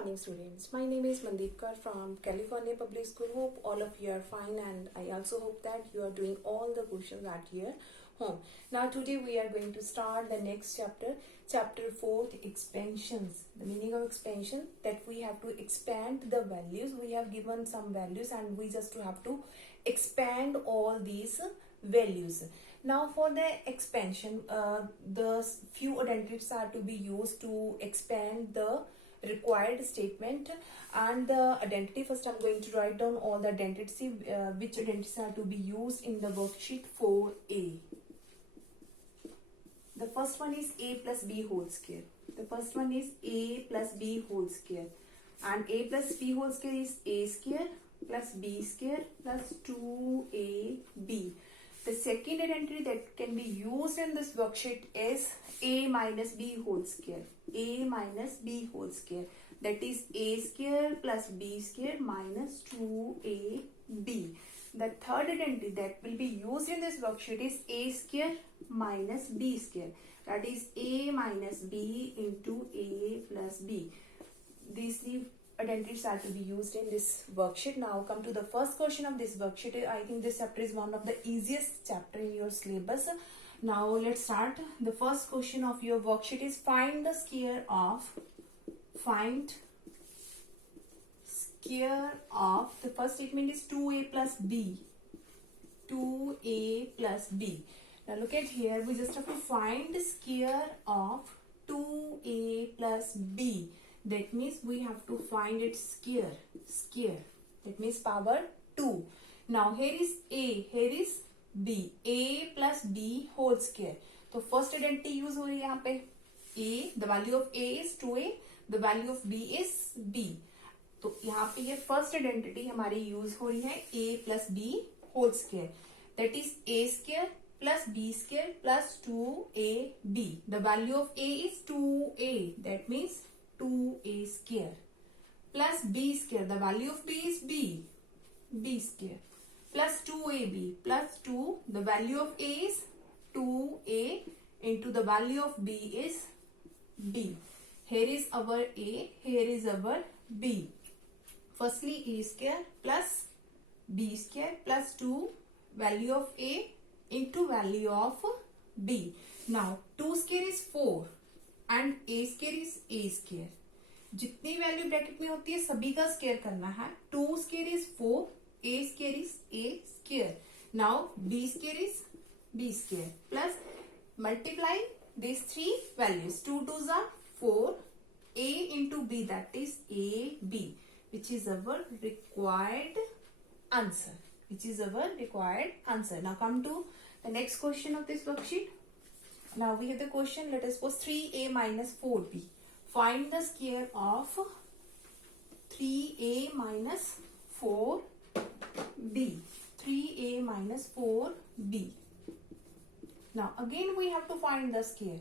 morning, students. My name is Mandeep Kar from California Public School. Hope all of you are fine, and I also hope that you are doing all the questions at your home. Now, today we are going to start the next chapter, chapter 4, expansions. The meaning of expansion, that we have to expand the values. We have given some values, and we just have to expand all these values. Now, for the expansion, the few identities are to be used to expand the required statement. And the identity, first I'm going to write down all the identities, which identities are to be used in the worksheet 4A. The first one is a plus b whole square. The first one is a plus b whole square, and a plus b whole square is a square plus b square plus 2ab. The second identity that can be used in this worksheet is a minus b whole square. A minus b whole square, that is a square plus b square minus 2ab. The third identity that will be used in this worksheet is a square minus b square, that is a minus b into a plus b. These three identities are to be used in this worksheet. Now come to the first question of this worksheet. I think this chapter is one of the easiest chapter in your syllabus. Now let's start. The first question of your worksheet is find the square of the first statement is 2a plus b. 2a plus b. Now look at here, we just have to find the square of 2a plus b. That means we have to find its square. That means power 2. Now here is a, here is b. a plus b whole square. तो first identity use हो रही है यहाँ पे. a, the value of a is 2a, the value of b is b. तो यहाँ पे ये first identity हमारी use हो रही है a plus b whole square. That is a square plus b square plus 2ab. The value of a is 2a. That means 2a square plus b square. The value of b is b square plus 2ab plus 2. The value of a is 2a into the value of b is b. Here is our a, here is our b. Firstly, a square plus b square plus 2 value of a into value of b. Now 2 square is 4 and a square is a square. जितनी value bracket में होती है सभी का square करना है. 2 square is 4, a square is a square. Now b square is b square plus multiply these three values. 2 2s are 4, a into b, that is a b, which is our required answer. Now come to the next question of this worksheet. Now we have the question, let us suppose 3a minus 4b. Find the square of 3a minus 4b. 3a minus 4b. Now again we have to find the square.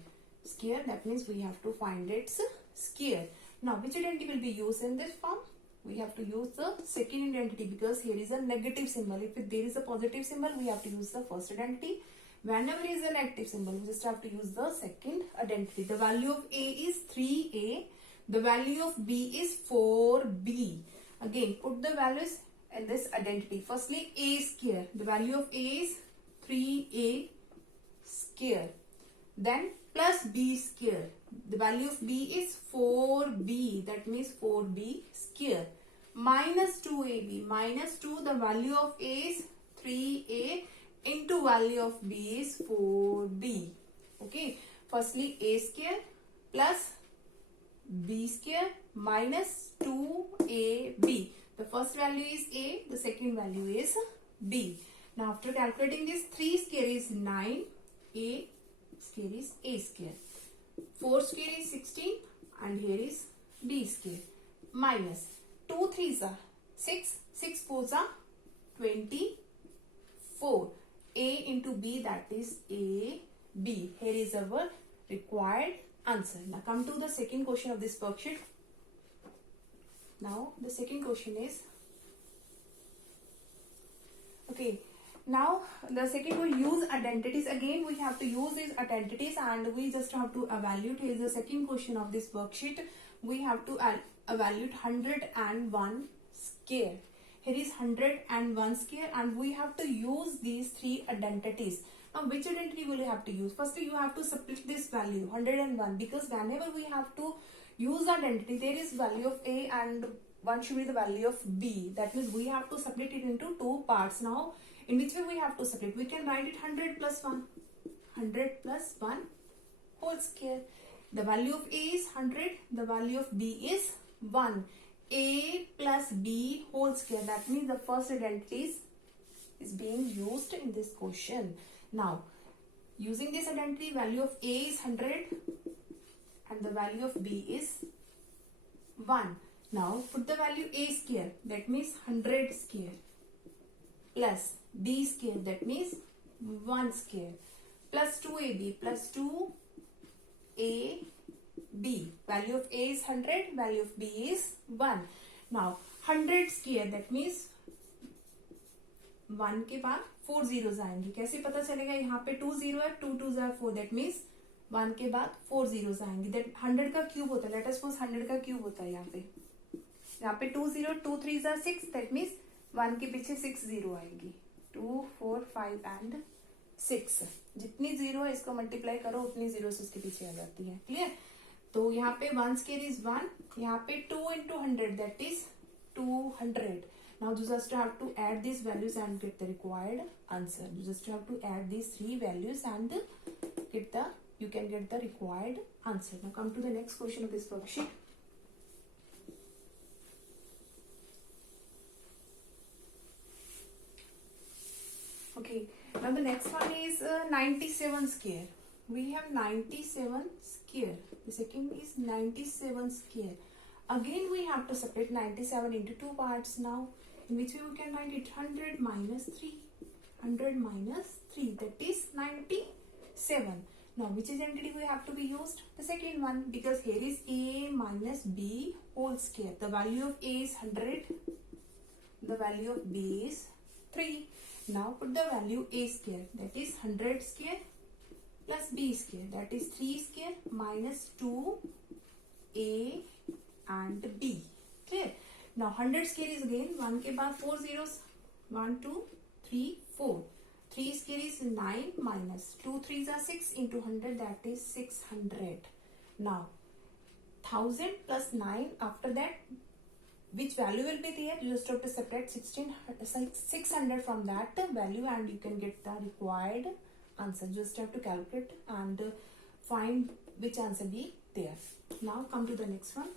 That means we have to find its square. Now which identity will be used in this form? We have to use the second identity because here is a negative symbol. If there is a positive symbol, we have to use the first identity. Whenever there is a negative symbol, we just have to use the second identity. The value of a is 3a. The value of b is 4b. Again, put the values in this identity. Firstly, a square. The value of a is 3a square. Then plus b square. The value of b is 4b. That means 4b square. Minus 2ab. Minus 2. The value of a is 3a. Into value of b is 4b. Okay. Firstly, a square plus b square minus 2ab. The first value is a. The second value is b. Now after calculating this, 3 square is 9. A square is a square. 4 square is 16. And here is b square. Minus 2 3s are 6. 6 4s are 24. A into b, that is a b. Here is our required answer. Now come to the second question of this worksheet. Now the second question is, okay, now the second one, use identities. Again we have to use these identities and we just have to evaluate. Here is the second question of this worksheet. We have to evaluate 101 square. Here is 101 square and we have to use these three identities. Now which identity will you have to use? Firstly you have to substitute this value 101, because whenever we have to use identity there is value of A and one should be the value of B. That means we have to split it into two parts. Now in which way we have to split? We can write it 100 plus 1. 100 plus 1 whole square. The value of A is 100. The value of B is 1. A plus B whole square. That means the first identity is being used in this question. Now, using this identity, value of A is 100 and the value of B is 1. Now, put the value A square. That means 100 square plus B square. That means 1 square plus 2AB plus 2AB. Value of A is 100, value of B is 1. Now 100 square, that means 1 के बाद 4 zeros आएंगे. कैसे पता चलेगा? यहाँ पे 2 0 है, 2 2s are 4, that means 1 के बाद 4 zeros आएंगे. That 100 का क्यूब होता है. Let us suppose 100 का क्यूब होता है यहाँ पे 2 0, 2 3s are 6, that means 1 के पीछे 6 0 आएंगी. 2 4 5 and 6. जितनी जीरो है इसको मल्टीप्लाई करो उतनी जीरो से उसके पीछे आ जाती है. क्लियर? तो यहाँ पे 1 square is 1. यहाँ पे 2 into 100, that is 200. Now you just have to add these values and get the required answer. You just have to add these three values and you can get the required answer. Now come to the next question of this worksheet. Okay, now the next one is 97 square. We have 97 square. The second is 97 square. Again we have to separate 97 into two parts now. In which way we can write it? 100 minus 3. 100 minus 3, that is 97. Now which identity we have to be used? The second one, because here is A minus B whole square. The value of A is 100. The value of B is 3. Now put the value A square, that is 100 square plus B square, that is 3 square minus 2A and B. Clear? Now 100 square is again 1 के बाद 4 zeros. 1 2 3 4. 3 square is 9 minus 2 3s are 6 into 100, that is 600. Now 1000 plus 9, after that which value will be there? You just have to separate 600 from that value and you can get the required answer. Just have to calculate and find which answer be there. Now come to the next one.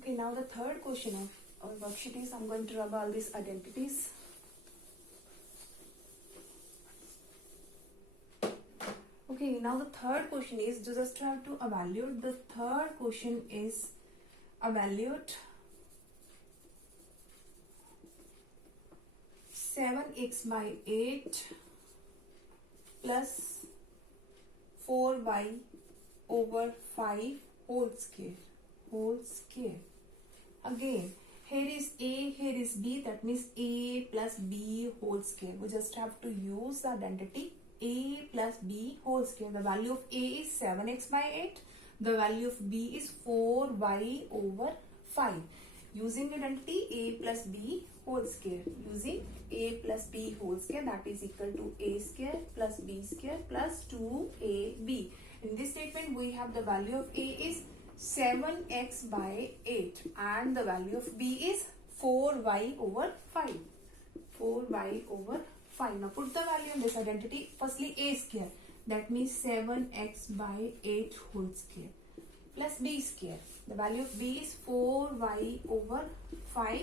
Okay, now the third question of our worksheet is, I'm going to rub all these identities. Okay, now the third question is, you just have to evaluate. The third question is evaluate 7x by 8 plus 4y over 5 whole square. Again, here is A, here is B, that means A plus B whole square. We just have to use the identity A plus B whole square. The value of A is 7x by 8. The value of B is 4y over 5. Using identity A plus B whole square. Using A plus B whole square, that is equal to A square plus B square plus 2AB. In this statement, we have the value of A is 7x by 8 and the value of B is 4y over 5. 4y over 5. Now put the value in this identity. Firstly A square, that means 7x by 8 whole square plus B square. The value of B is 4y over 5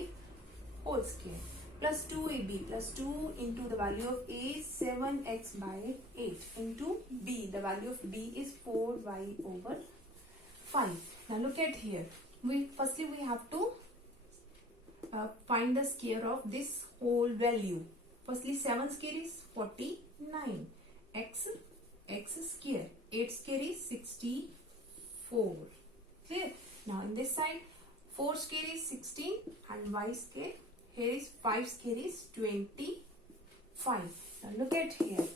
whole square plus 2AB plus 2 into the value of A is 7x by 8 into B. The value of B is 4y over 5. Now look at here. Firstly we have to find the square of this whole value. Firstly 7 square is 49. X square. 8 square is 64. Clear? Now in this side 4 square is 16 and y square. Here is 5 square is 25. Now look at here.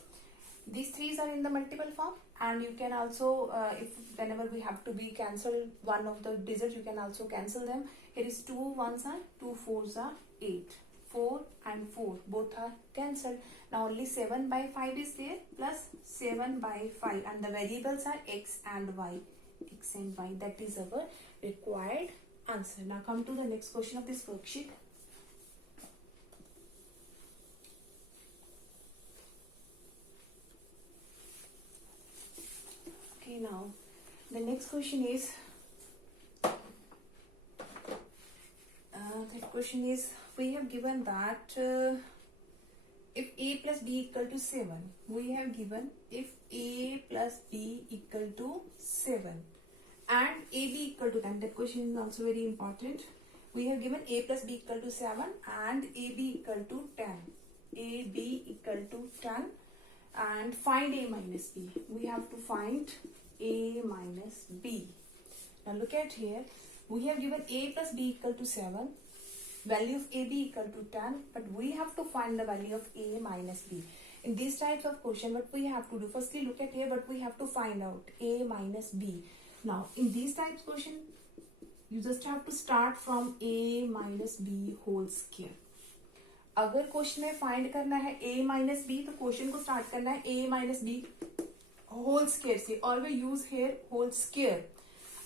These threes are in the multiple form, and you can also, if whenever we have to be cancel one of the digits, you can also cancel them. Here is 2 ones are 2 fours are 8. 4 and 4 both are cancelled. Now only 7 by 5 is there plus 7 by 5, and the variables are x and y. X and y, that is our required answer. Now come to the next question of this worksheet. Okay, now the next question is we have given that if a plus b equal to 7, we have given if a plus b equal to 7 and ab equal to 10. That question is also very important. We have given a plus b equal to 7 and ab equal to 10. ab equal to 10 and find a minus b. We have to find a minus b. Now look at here. We have given a plus b equal to 7. Value of ab equal to 10, but we have to find the value of a minus b. In these types of question, what we have to do, firstly look at here what we have to find out, a minus b. Now in these types question, you just have to start from a minus b whole square. अगर question में find करना है a minus b, तो question को start करना है a minus B whole square से, और we use here whole square.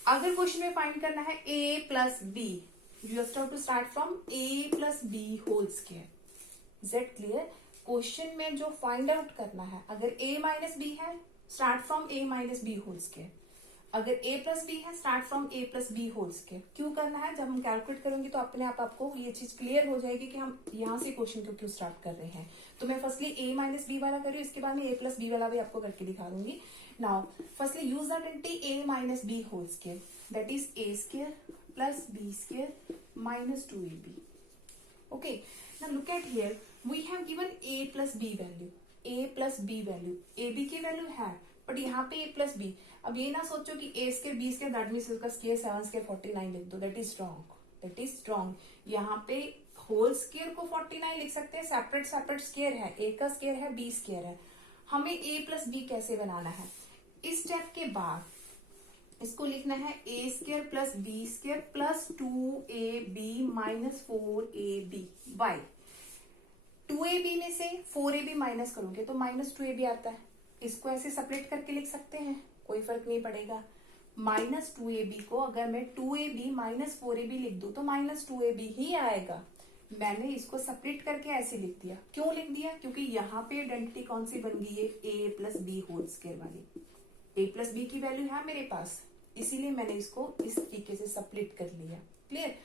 अगर क्वेश्चन में फाइंड करना है a plus b, you just have to start from a plus b whole square. Is that clear? Question में जो फाइंड आउट करना है, अगर a माइनस बी है, start from a minus B whole square. अगर a plus b है, start from a plus B whole square. क्यों करना है? जब हम कैलकुलेट करेंगे तो अपने आप आपको ये चीज क्लियर हो जाएगी कि हम यहाँ से क्वेश्चन को क्यों स्टार्ट कर रहे हैं. तो मैं फर्स्टली a माइनस बी वाला कर रही हूँ, इसके बाद में a प्लस बी वाला भी आपको करके दिखा दूंगी. Now firstly use the identity a minus B whole square, that is a square plus b square minus 2ab. Okay, now look at here. We have given a plus b value. a plus b value. ab की value है, but यहाँ पे a plus b. अब ये ना सोचो कि a square b square that means उसका स्क्वायर 7 स्क्वायर 49 लिख दो. That is wrong. That is wrong. यहाँ पे होल स्क्वायर को 49 लिख सकते हैं. सेपरेट सेपरेट स्क्वायर है. a का स्क्वायर है, b स्क्वायर है. हमें a प्लस b कैसे बनाना है? इस स्टेप के बाद इसको लिखना है a square plus b square plus 2ab minus 4ab. Why 2ab में से 4ab माइनस करोगे तो माइनस 2ab आता है. इसको ऐसे सेपरेट करके लिख सकते हैं, कोई फर्क नहीं पड़ेगा. माइनस 2ab को अगर मैं 2ab माइनस 4ab लिख दूं तो माइनस 2ab ही आएगा. मैंने इसको सेपरेट करके ऐसे लिख दिया. क्यों लिख दिया? क्योंकि यहाँ पे आइडेंटिटी कौन सी बन गई है? a plus B whole square वाली. a प्लस बी की वैल्यू है मेरे पास, इसीलिए मैंने इसको इस तरीके से सेपरेट कर लिया. क्लियर?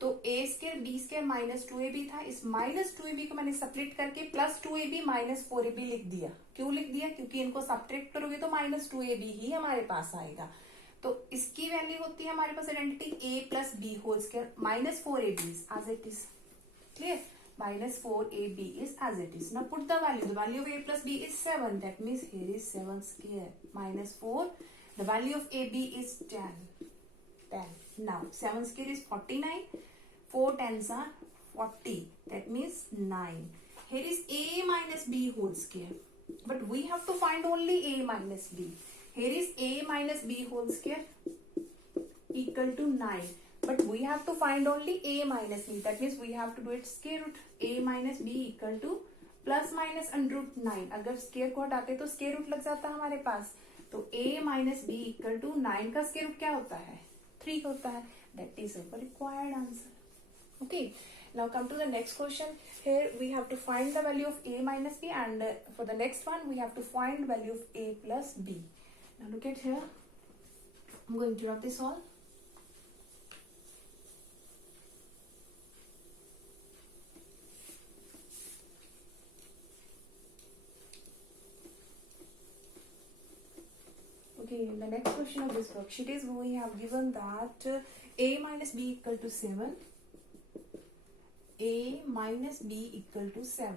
तो a square b square minus 2ab था. इस माइनस 2ab को मैंने सेपरेट करके प्लस 2ab माइनस 4ab लिख दिया. क्यों लिख दिया? क्योंकि इनको सेपरेट करोगे तो माइनस 2ab ही हमारे पास आएगा. तो इसकी वैल्यू होती है हमारे पास identity a plus B whole square minus 4ab as it is. Clear? minus 4ab is as it is. Now put the value. The value of a plus b is 7. That means here is 7 square minus 4. The value of ab is 10. 10. Now 7 square is 49. 4 tens are 40. That means 9. Here is a minus b whole square. But we have to find only a minus b. Here is a minus b whole square equal to 9. But we have to find only a minus b. That means we have to do it square root. a minus b equal to plus minus under root 9. अगर square को हटाते तो square root लग जाता है हमारे पास. तो a minus b equal to 9 का स्क्वायर रूट क्या होता है? 3 होता है. That is our required answer. Okay. Now come to the next question. Here we have to find the value of a minus b, and for the next one we have to find value of a plus b. Now look at here. I'm going to rub this all. Okay, the next question of this worksheet is we have given that a minus b equal to 7. a minus b equal to 7.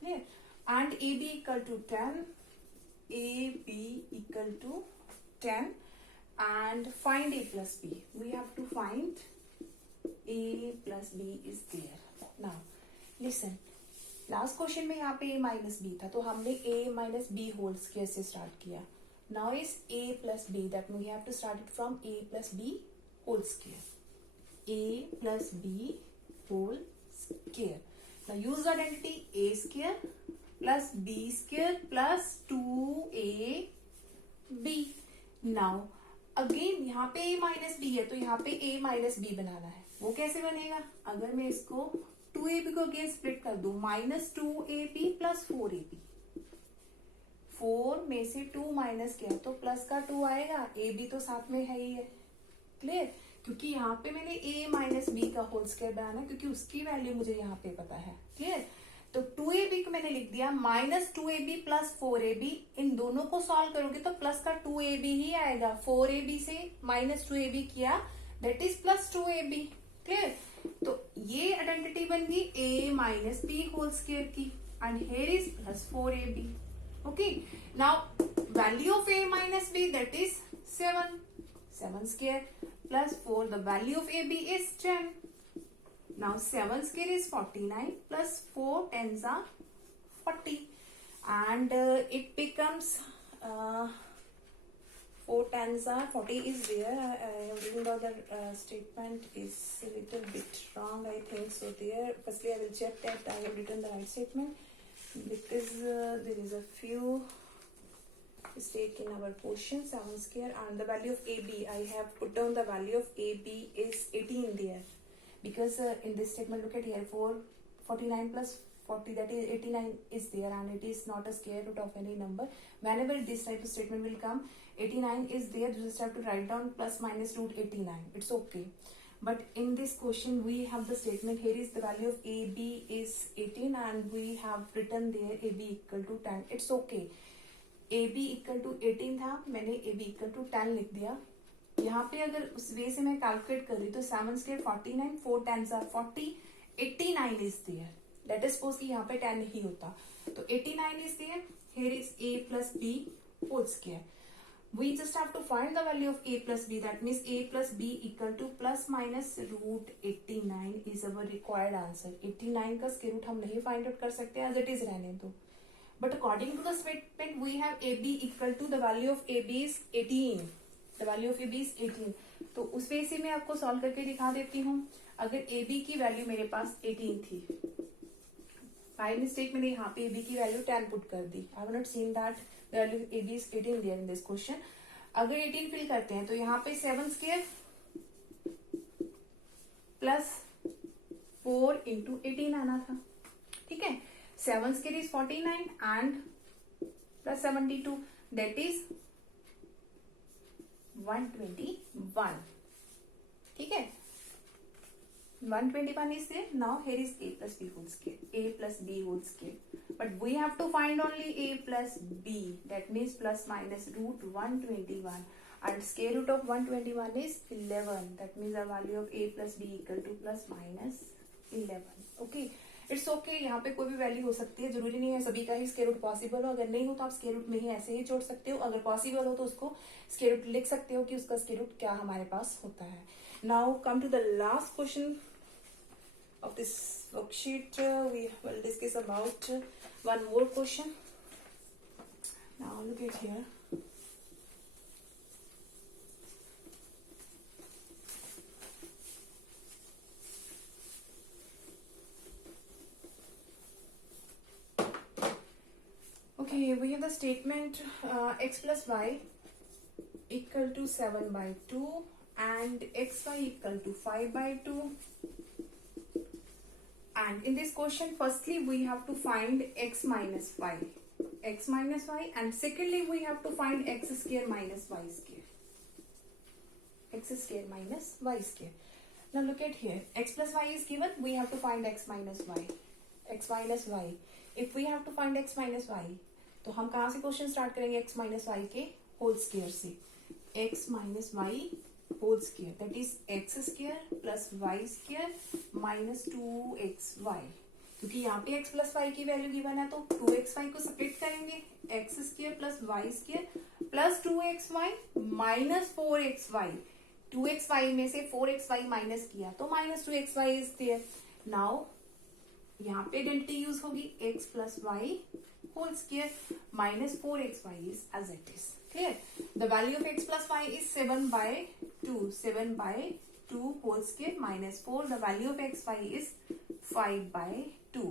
Clear? And ab equal to 10. ab equal to 10. And find a plus b. We have to find a plus b is there. Now, listen. Last question में यहाँ पे a minus B था, तो हमने a minus B whole square से start किया. Now is a plus b, that we have to start it from a plus b whole square. a plus b whole square. Now use identity a square plus b square plus 2ab. Now again यहाँ पे a minus b है, तो यहाँ पे a minus B बनाना है. वो कैसे बनेगा? अगर मैं इसको 2ab को अगेन स्प्लिट कर दू, माइनस 2ab प्लस 4ab. 4 में से 2 माइनस किया तो प्लस का 2 आएगा, ab तो साथ में है ही है. क्लियर? क्योंकि यहाँ पे मैंने a माइनस बी का होल स्क्वायर बनाना है, क्योंकि उसकी वैल्यू मुझे यहाँ पे पता है. क्लियर? तो 2ab को मैंने लिख दिया माइनस 2ab प्लस 4ab. इन दोनों को सॉल्व करोगे तो प्लस का 2ab ही आएगा. 4ab से माइनस 2ab किया, that is plus 2ab. Clear? तो ये आइडेंटिटी बन गई a minus B whole square की, and here is plus 4ab. Okay, now value of a माइनस b that is 7. 7 square plus 4, the value of ab is 10. Now 7 square is 49 plus 4 tens are 40, and it becomes 4 tens are 40 is there. Reading the other statement is a little bit wrong, I think so. There, firstly I will check that I have written the right statement, because there is a few mistake in our question. 7 square and the value of ab, I have put down the value of ab is 18 there, because in this statement, look at here, 49 plus 40, that is 89 is there, and it is not a square root of any number. Whenever this type of statement will come, 89 is there, you just have to write down plus minus root 89. It's okay. But in this question, we have the statement, here is the value of ab is 18, and we have written there ab equal to 10. It's okay. ab equal to 18 था, मैंने ab equal to 10 लिख दिया. यहाँ पे अगर उस वे से मैं कैलकुलेट कर रही तो 7 square 49, 4 10s are 40, 89 is there. Let us suppose कि यहाँ पे 10 ही होता, तो 89 is there. Here is a plus b whole square. We just have to find the value of a plus b, that means a plus b equal to plus minus root 89 is our required answer. 89 का square root हम नहीं find out कर सकते, as it is रहने दो. But according to the statement, we have ab equal to the value of ab is 18. The value of ab is 18. तो उस वे से मैं आपको सॉल्व करके दिखा देती हूँ. अगर ab की वैल्यू मेरे पास 18 थी, बाय मिस्टेक मैंने यहाँ पे ab की वैल्यू 10 पुट कर दी. I have not seen that the value of ab is 18 there in this question. अगर 18 फिल करते हैं तो यहाँ पे 7 स्क्वायर प्लस 4 इंटू 18 आना था. ठीक है, 7 square is 49 and plus 72, that is 121. ठीक है, 121 is there. Now here is a plus b whole square, a plus b whole square, but we have to find only a plus b, that means plus minus root 121, and square root of 121 is 11, that means the value of a plus b equal to plus minus 11. Okay, it's okay. यहाँ पे कोई भी value हो सकती है, जरूरी नहीं है सभी का ही स्क्वायर रूट पॉसिबल हो. अगर नहीं हो तो आप स्क्वायर रूट में ही ऐसे ही जोड़ सकते हो. अगर पॉसिबल हो तो उसको स्क्वायर रूट लिख सकते हो कि उसका स्क्वायर रूट क्या हमारे पास होता है. Now come to the last question of this worksheet. We will discuss about one more question. Now look at here. Okay, we have the statement x plus y equal to 7 by 2 and xy equal to 5 by 2. And in this question, firstly we have to find x minus y, and secondly we have to find x square minus y square, x square minus y square. Now look at here, x plus y is given, we have to find x minus y, x minus y. If we have to find x minus y, तो हम कहाँ से question start करेंगे? x minus y के whole square से. x minus y whole square, that is x square plus y square minus 2xy. क्योंकि यहाँ पे x प्लस वाई की वैल्यू गिवन है, तो 2xy को सेपरेट करेंगे. X square plus y square plus 2xy minus 4xy. 2xy में से 4xy माइनस किया तो minus 2xy is there. Now यहाँ पे आइडेंटिटी यूज होगी x plus y whole square minus 4xy is as it is clear. The value of x plus y is 7/2 7/2 whole square minus 4. The value of xy is 5/2.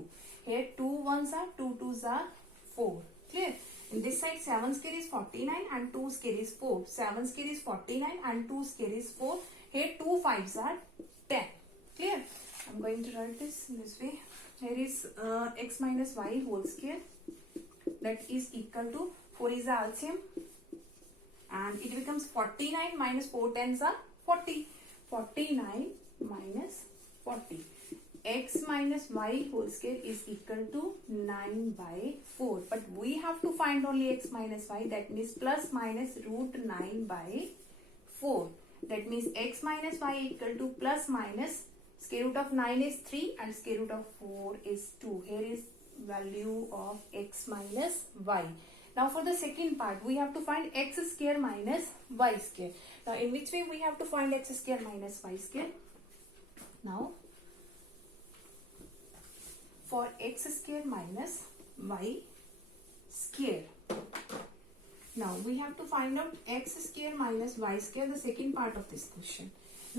Here 2 1s are 2 2s are 4. Clear? In this side 7 square is 49 and 2 square is 4. 7 square is 49 and 2 square is 4. Here 2 5s are 10. Clear? I'm going to write this in this way. Here is x minus y whole square, that is equal to 4 is the LCM and it becomes 49 minus 4 10s are 40. 49 minus 40. X minus y whole square is equal to 9/4. But we have to find only x minus y. That means plus minus root 9/4. That means x minus y equal to plus minus square root of 9 is 3 and square root of 4 is 2. Here is value of x minus y. Now for the second part, we have to find x square minus y square. Now in which way we have to find x square minus y square? Now for x square minus y square, now we have to find out x square minus y square, the second part of this question.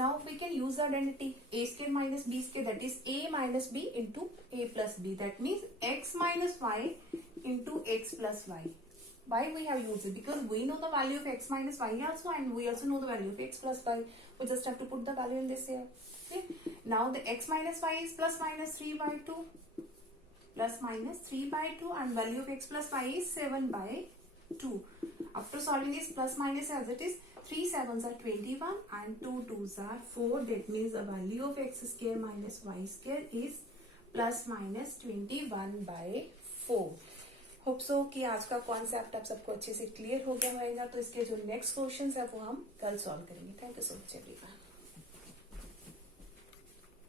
Now we can use the identity a square minus b square, that is a minus b into a plus b. That means x minus y into x plus y. Why we have used it? Because we know the value of x minus y also and we also know the value of x plus y. We just have to put the value in this here. Okay. Now the x minus y is plus minus 3/2. Plus minus 3/2 and value of x plus y is 7/2. After solving this plus minus as it is, 3 7s are 21 and 2 2s are 4. That means the value of x square minus y square is plus minus 21/4. Hope so कि आज का concept आप सबको अच्छे से clear हो गया होगा. तो इसके जो नेक्स्ट क्वेश्चन है वो हम कल सॉल्व करेंगे. Thank you so much everyone.